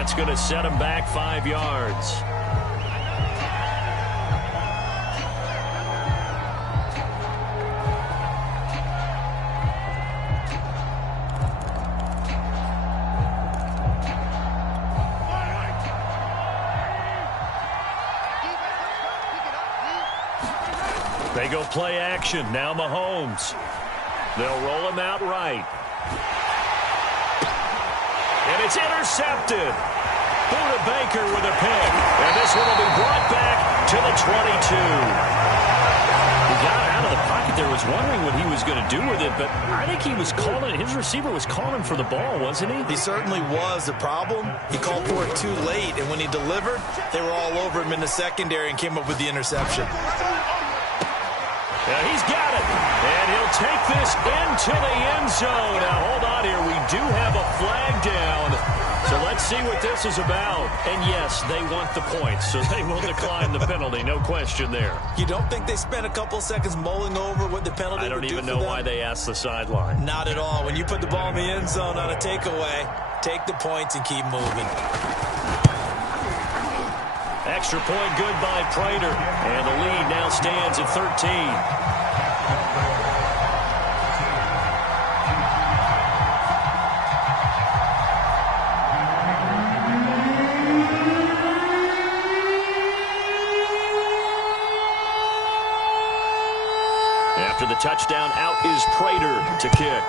That's going to set him back 5 yards. They go play action. Now Mahomes. They'll roll him out right. And it's intercepted. Buda Baker with a pick. And this one will be brought back to the 22. He got out of the pocket there, was wondering what he was going to do with it, but I think he was calling, his receiver was calling for the ball, wasn't he? He certainly was. The problem, he called for it too late, and when he delivered, they were all over him in the secondary and came up with the interception. Now he's got it, and he'll take this into the end zone. Now hold on here, we do have a flag down, so let's see what this is about. And yes, they want the points, so they will decline the penalty, no question there. You don't think they spent a couple seconds mulling over what the penalty would do for them? I don't even know why they asked the sideline. Not at all. When you put the ball in the end zone on a takeaway, take the points and keep moving. Extra point good by Prater. And the lead now stands at 13. After the touchdown, out is Prater to kick.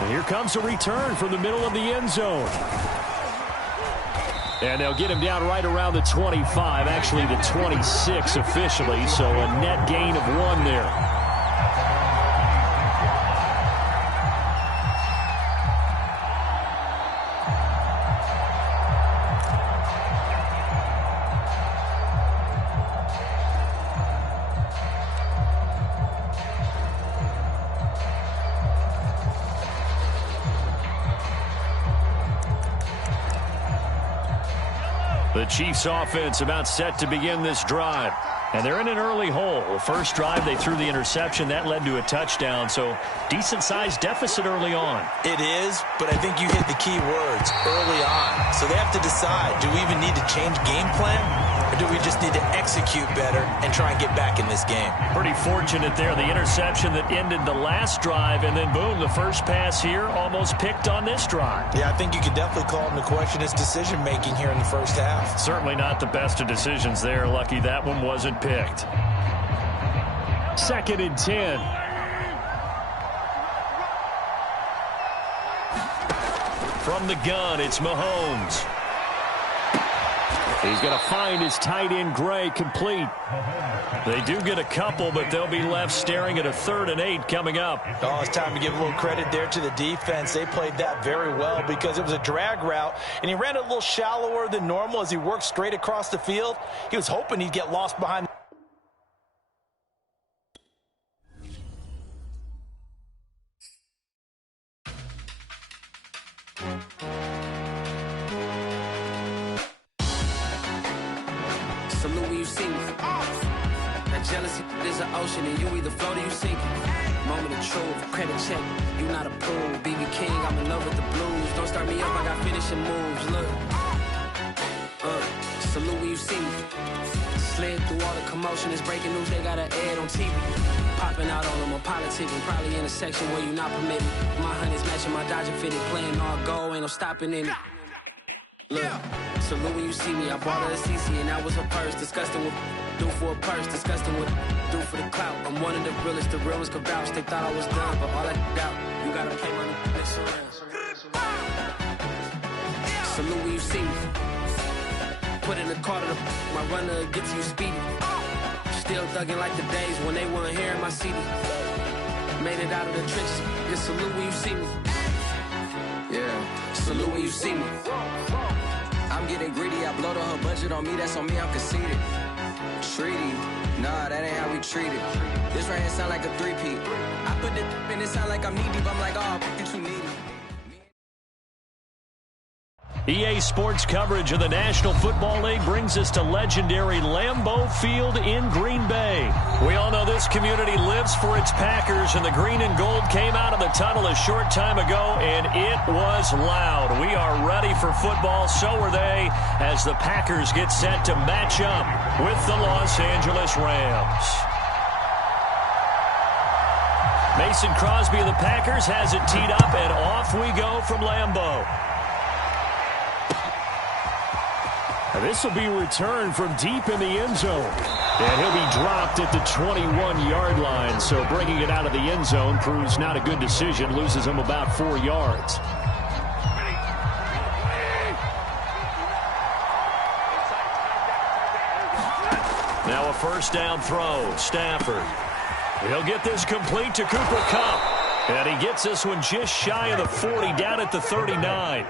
And here comes a return from the middle of the end zone. And they'll get him down right around the 25, actually the 26 officially, so a net gain of 1 there. The Chiefs offense about set to begin this drive. And they're in an early hole. The first drive, they threw the interception. That led to a touchdown. So decent-sized deficit early on. It is, but I think you hit the key words early on. So they have to decide, do we even need to change game plan? Or do we just need to execute better and try and get back in this game? Pretty fortunate there. The interception that ended the last drive. And then, boom, the first pass here almost picked on this drive. Yeah, I think you could definitely call into question his decision-making here in the first half. Certainly not the best of decisions there. Lucky that one wasn't picked. 2nd and 10. From the gun, it's Mahomes. He's going to find his tight end, Gray, complete. They do get a couple, but they'll be left staring at a 3rd and 8 coming up. Oh, it's time to give a little credit there to the defense. They played that very well because it was a drag route, and he ran it a little shallower than normal as he worked straight across the field. He was hoping he'd get lost behind. Salute when you see me. That jealousy is an ocean, and you either float or you sink it. Moment of truth, credit check, you not approved. BB King, I'm in love with the blues. Don't start me up, I got finishing moves. Look, salute when you see me. Slid through all the commotion, it's breaking news, they got an ad on TV. Popping out on them, I'm politicking, probably in a section where you not permitted. My honey's matching my Dodger fitted, playing all goal, ain't no stopping in it. Look, salute when you see me. I bought her a CC and that was her purse. Disgusting with do for a purse. Disgusting with do for the clout. I'm one of the realest. The real ones could vouch. They thought I was done, but all I doubt. You gotta pay my next around. Salute when you see me. Put in the car to the my runner gets you speedy. Still thugging like the days when they weren't here in my CD. Made it out of the trenches. Just salute when you see me. Yeah, salute when you see me. I'm getting greedy, I blowed on her budget on me, that's on me, I'm conceited. Treaty, nah, that ain't how we treat it. This right here sound like a three-peat. I put it and it sound like I'm knee deep, I'm like, oh, you too needy. EA Sports coverage of the National Football League brings us to legendary Lambeau Field in Green Bay. We all know this community lives for its Packers, and the green and gold came out of the tunnel a short time ago, and it was loud. We are ready for football, so are they, as the Packers get set to match up with the Los Angeles Rams. Mason Crosby of the Packers has it teed up, and off we go from Lambeau. This will be returned from deep in the end zone. And he'll be dropped at the 21-yard line. So bringing it out of the end zone proves not a good decision. Loses him about 4 yards. Now a first down throw. Stafford. He'll get this complete to Cooper Kupp. And he gets this one just shy of the 40, down at the 39.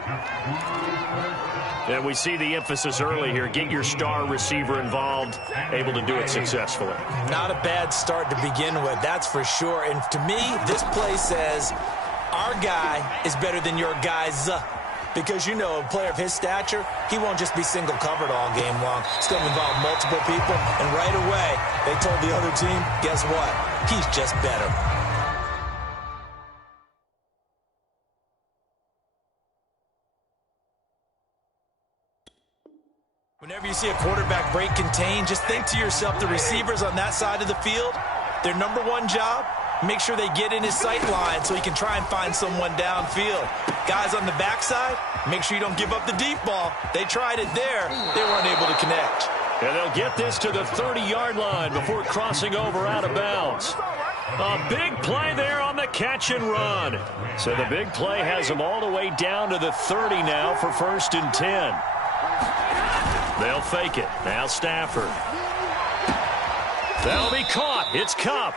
And we see the emphasis early here. Get your star receiver involved, able to do it successfully. Not a bad start to begin with, that's for sure. And to me, this play says our guy is better than your guys. Because, you know, a player of his stature, he won't just be single covered all game long. It's going to involve multiple people. And right away, they told the other team, guess what? He's just better. Whenever you see a quarterback break contain, just think to yourself, the receivers on that side of the field, their number one job, make sure they get in his sight line so he can try and find someone downfield. Guys on the backside, make sure you don't give up the deep ball. They tried it there. They weren't able to connect. And they'll get this to the 30-yard line before crossing over out of bounds. A big play there on the catch and run. So the big play has them all the way down to the 30 now for 1st and 10. They'll fake it. Now Stafford. That'll be caught. It's Kupp.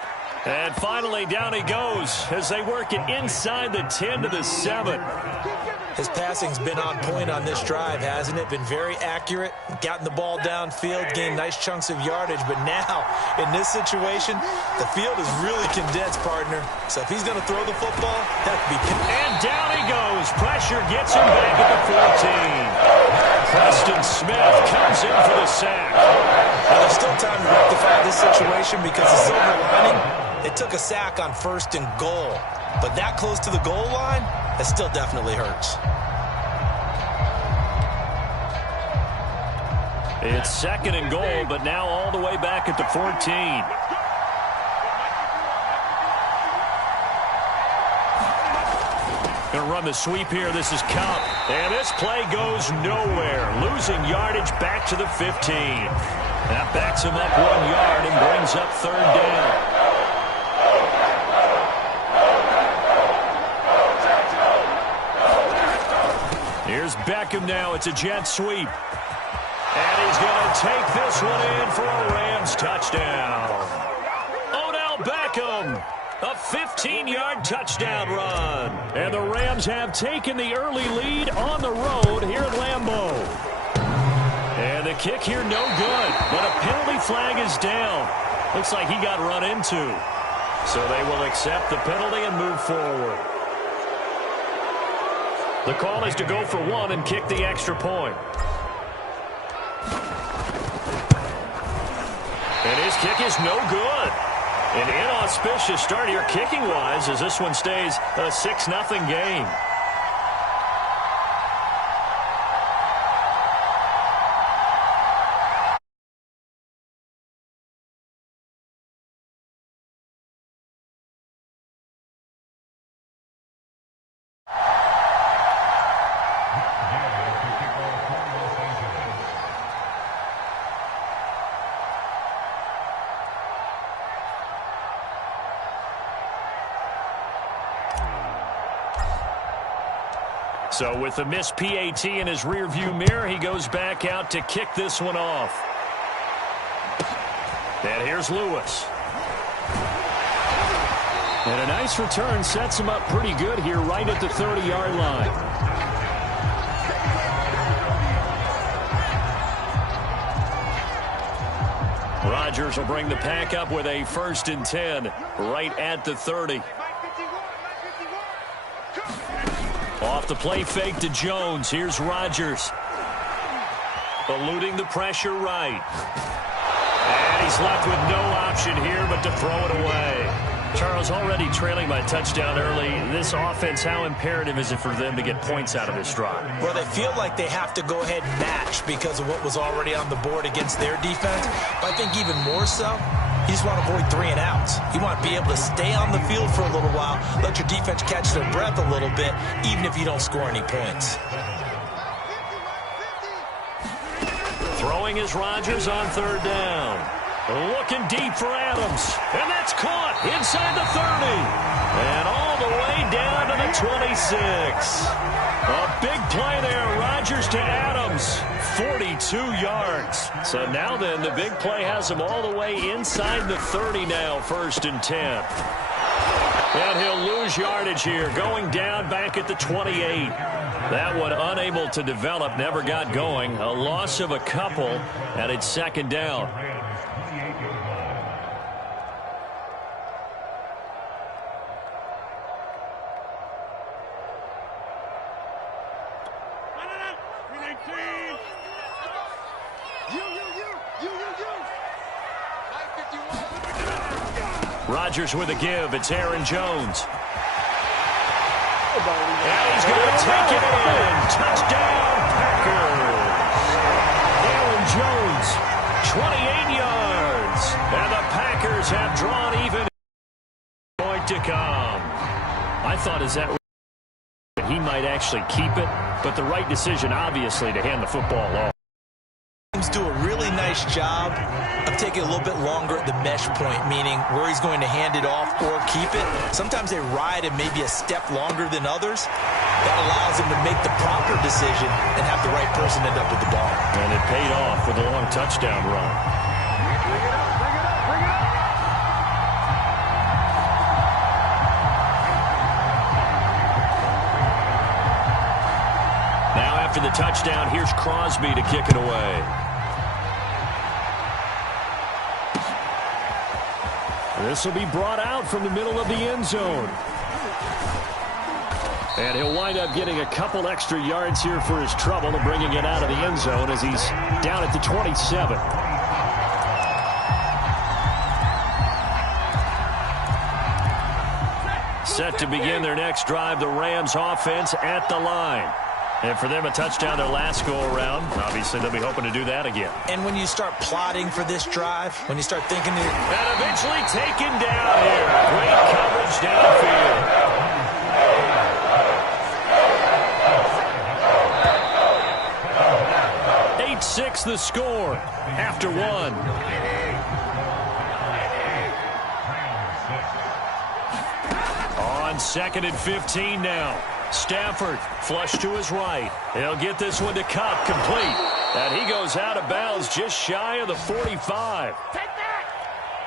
And finally down he goes as they work it inside the 10 to the 7. His passing's been on point on this drive, hasn't it? Been very accurate, gotten the ball downfield, gained nice chunks of yardage. But now, in this situation, the field is really condensed, partner. So if he's going to throw the football, that could be... And down he goes. Pressure gets him back at the 14. Preston Smith comes in for the sack. Now, there's still time to rectify this situation because the silver lining, it took a sack on 1st and goal. But that close to the goal line, that still definitely hurts. It's 2nd and goal, but now all the way back at the 14. Going to run the sweep here. This is Kupp. And this play goes nowhere. Losing yardage back to the 15. That backs him up 1 yard and brings up 3rd down. Here's Beckham now. It's a jet sweep. And he's going to take this one in for a Rams touchdown. Odell Beckham, a 15-yard touchdown run. And the Rams have taken the early lead on the road here at Lambeau. And the kick here no good, but a penalty flag is down. Looks like he got run into. So they will accept the penalty and move forward. The call is to go for 1 and kick the extra point. And his kick is no good. An inauspicious start here kicking-wise as this one stays a 6-0 game. So with the missed PAT in his rearview mirror, he goes back out to kick this one off. And here's Lewis. And a nice return sets him up pretty good here right at the 30-yard line. Rodgers will bring the pack up with a 1st and 10 right at the 30. Off the the play fake to Jones. Here's Rodgers. Eluding the pressure right. And he's left with no option here but to throw it away. Charles, already trailing by a touchdown early. This offense, how imperative is it for them to get points out of this drive? Well, they feel like they have to go ahead and match because of what was already on the board against their defense. But I think even more so, you just want to avoid 3 and outs. You want to be able to stay on the field for a little while, let your defense catch their breath a little bit, even if you don't score any points. Throwing is Rodgers on 3rd down. Looking deep for Adams. And that's caught inside the 30. And all the way down to the 26. A big play there. Rodgers to Adams. 42 yards. So now then, the big play has him all the way inside the 30 now, 1st and 10. And he'll lose yardage here, going down back at the 28. That one unable to develop, never got going. A loss of a couple, and it's 2nd down. Rodgers with a give. It's Aaron Jones. And he's going to take it in. Touchdown, Packers. Aaron Jones, 28 yards. And the Packers have drawn even. Point to come. I thought, is that he might actually keep it, but the right decision, obviously, to hand the football off. Do a really nice job of taking a little bit longer at the mesh point, meaning where he's going to hand it off or keep it. Sometimes they ride it maybe a step longer than others. That allows him to make the proper decision and have the right person end up with the ball. And it paid off with a long touchdown run. Now after the touchdown, here's Crosby to kick it away. This will be brought out from the middle of the end zone. And he'll wind up getting a couple extra yards here for his trouble and bringing it out of the end zone as he's down at the 27. Set to begin their next drive, the Rams offense at the line. And for them, a touchdown their last go-around. Obviously, they'll be hoping to do that again. And when you start plotting for this drive, when you start thinking... And eventually taken down here. Great coverage downfield. 8-6 the score after 1. On 2nd and 15 now. Stafford, flush to his right. He'll get this one to Kupp, complete. And he goes out of bounds just shy of the 45.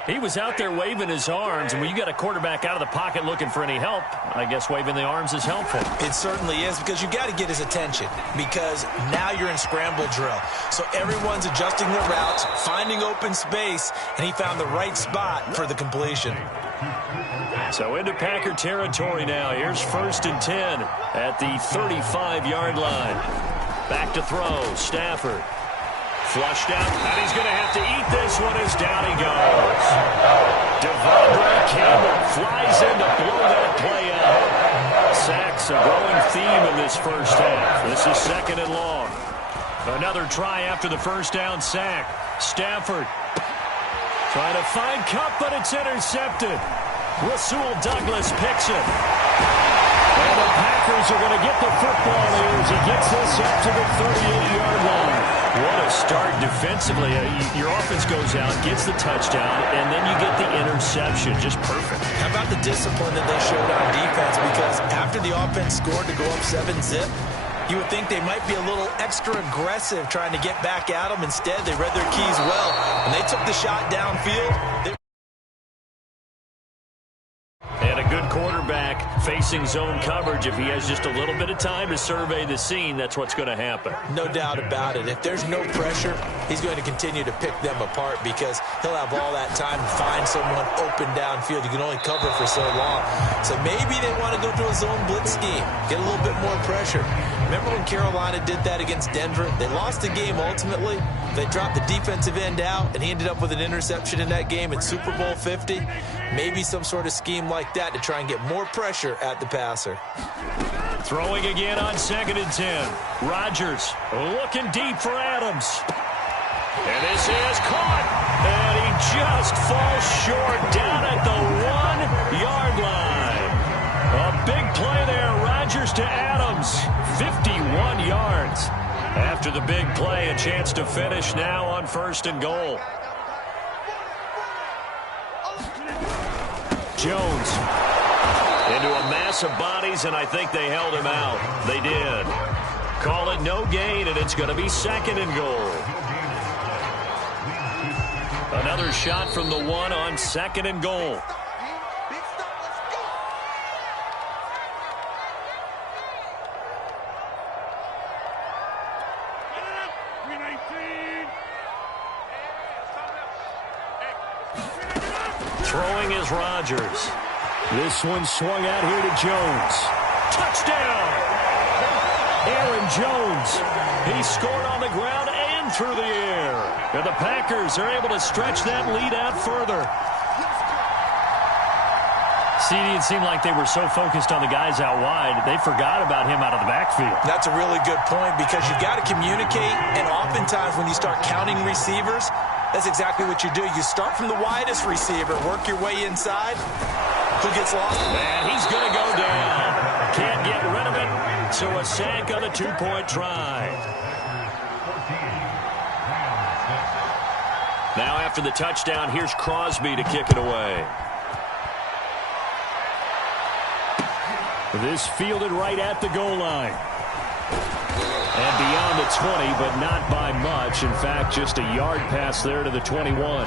He was out there waving his arms, and when you got a quarterback out of the pocket looking for any help, I guess waving the arms is helpful. It certainly is, because you got to get his attention, because now you're in scramble drill. So everyone's adjusting their routes, finding open space, and he found the right spot for the completion. So into Packer territory now. Here's 1st and 10 at the 35-yard line. Back to throw. Stafford. Flushed out, and he's going to have to eat this one as down he goes. Devondre Campbell flies in to blow that play out. Sacks a growing theme in this first half. This is 2nd and long. Another try after the first down sack. Stafford trying to find Kupp, but it's intercepted. Rasul Douglas picks it. And the Packers are going to get the football here as he gets this up to the 38-yard line. What a start defensively. Your offense goes out, gets the touchdown, and then you get the interception. Just perfect. How about the discipline that they showed on defense? Because after the offense scored to go up 7-zip, you would think they might be a little extra aggressive trying to get back at them. Instead, they read their keys well. When they took the shot downfield, and a good quarterback Facing zone coverage, if he has just a little bit of time to survey the scene, that's what's going to happen. No doubt about it. If there's no pressure, he's going to continue to pick them apart because he'll have all that time to find someone open downfield. You can only cover for so long. So maybe they want to go to a zone blitz scheme, get a little bit more pressure. Remember when Carolina did that against Denver? They lost the game ultimately. They dropped the defensive end out, and he ended up with an interception in that game in Super Bowl 50. Maybe some sort of scheme like that to try and get more pressure at the passer. Throwing again on 2nd and 10. Rodgers looking deep for Adams. And this is caught. And he just falls short down at the 1-yard line. A big play there. Rodgers to Adams. 51 yards. After the big play, a chance to finish now on 1st and goal. Jones into a mass of bodies, and I think they held him out. They did. Call it no gain, and it's going to be 2nd and goal. Another shot from the 1 on 2nd and goal. Throwing is Rodgers. This one swung out here to Jones. Touchdown! Aaron Jones. He scored on the ground and through the air. And the Packers are able to stretch that lead out further. CD, it seemed like they were so focused on the guys out wide, they forgot about him out of the backfield. That's a really good point because you've got to communicate, and oftentimes when you start counting receivers, that's exactly what you do. You start from the widest receiver, work your way inside. Who gets lost? And he's going to go down. Can't get rid of it. So a sack on the 2-point try. Now after the touchdown, here's Crosby to kick it away. This fielded right at the goal line. And beyond the 20, but not by much. In fact, just a yard pass there to the 21.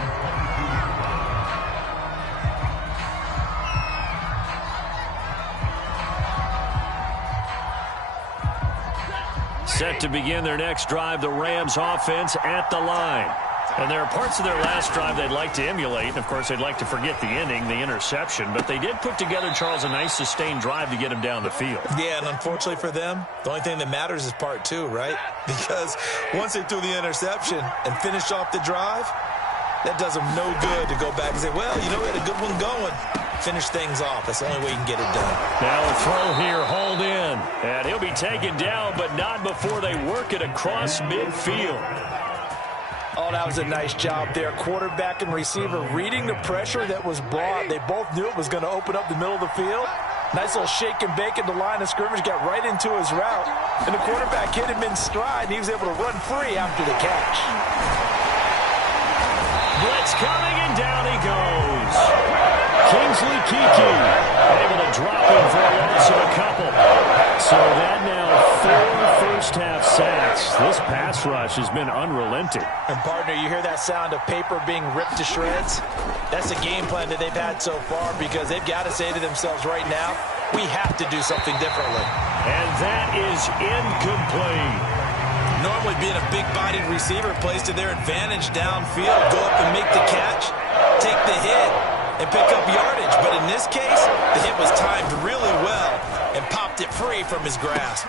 Set to begin their next drive, the Rams offense at the line. And there are parts of their last drive they'd like to emulate. And, of course, they'd like to forget the ending, the interception. But they did put together, Charles, a nice sustained drive to get him down the field. Yeah, and unfortunately for them, the only thing that matters is part 2, right? Because once they threw the interception and finished off the drive, that does them no good to go back and say, well, you know, we had a good one going. Finish things off. That's the only way you can get it done. Now a throw here, hauled in. And he'll be taken down, but not before they work it across midfield. Oh, that was a nice job there. Quarterback and receiver reading the pressure that was brought. They both knew it was going to open up the middle of the field. Nice little shake and bake at the line of scrimmage, got right into his route. And the quarterback hit him in stride, and he was able to run free after the catch. Blitz coming, and down he goes. Kingsley Keke able to drop him for a loss of a couple. So that now 4 first-half sacks. This pass rush has been unrelenting. And, partner, you hear that sound of paper being ripped to shreds? That's the game plan that they've had so far because they've got to say to themselves right now, we have to do something differently. And that is incomplete. Normally being a big-bodied receiver plays to their advantage downfield, go up and make the catch, take the hit, and pick up yardage. But in this case, the hit was timed really well and popped it free from his grasp.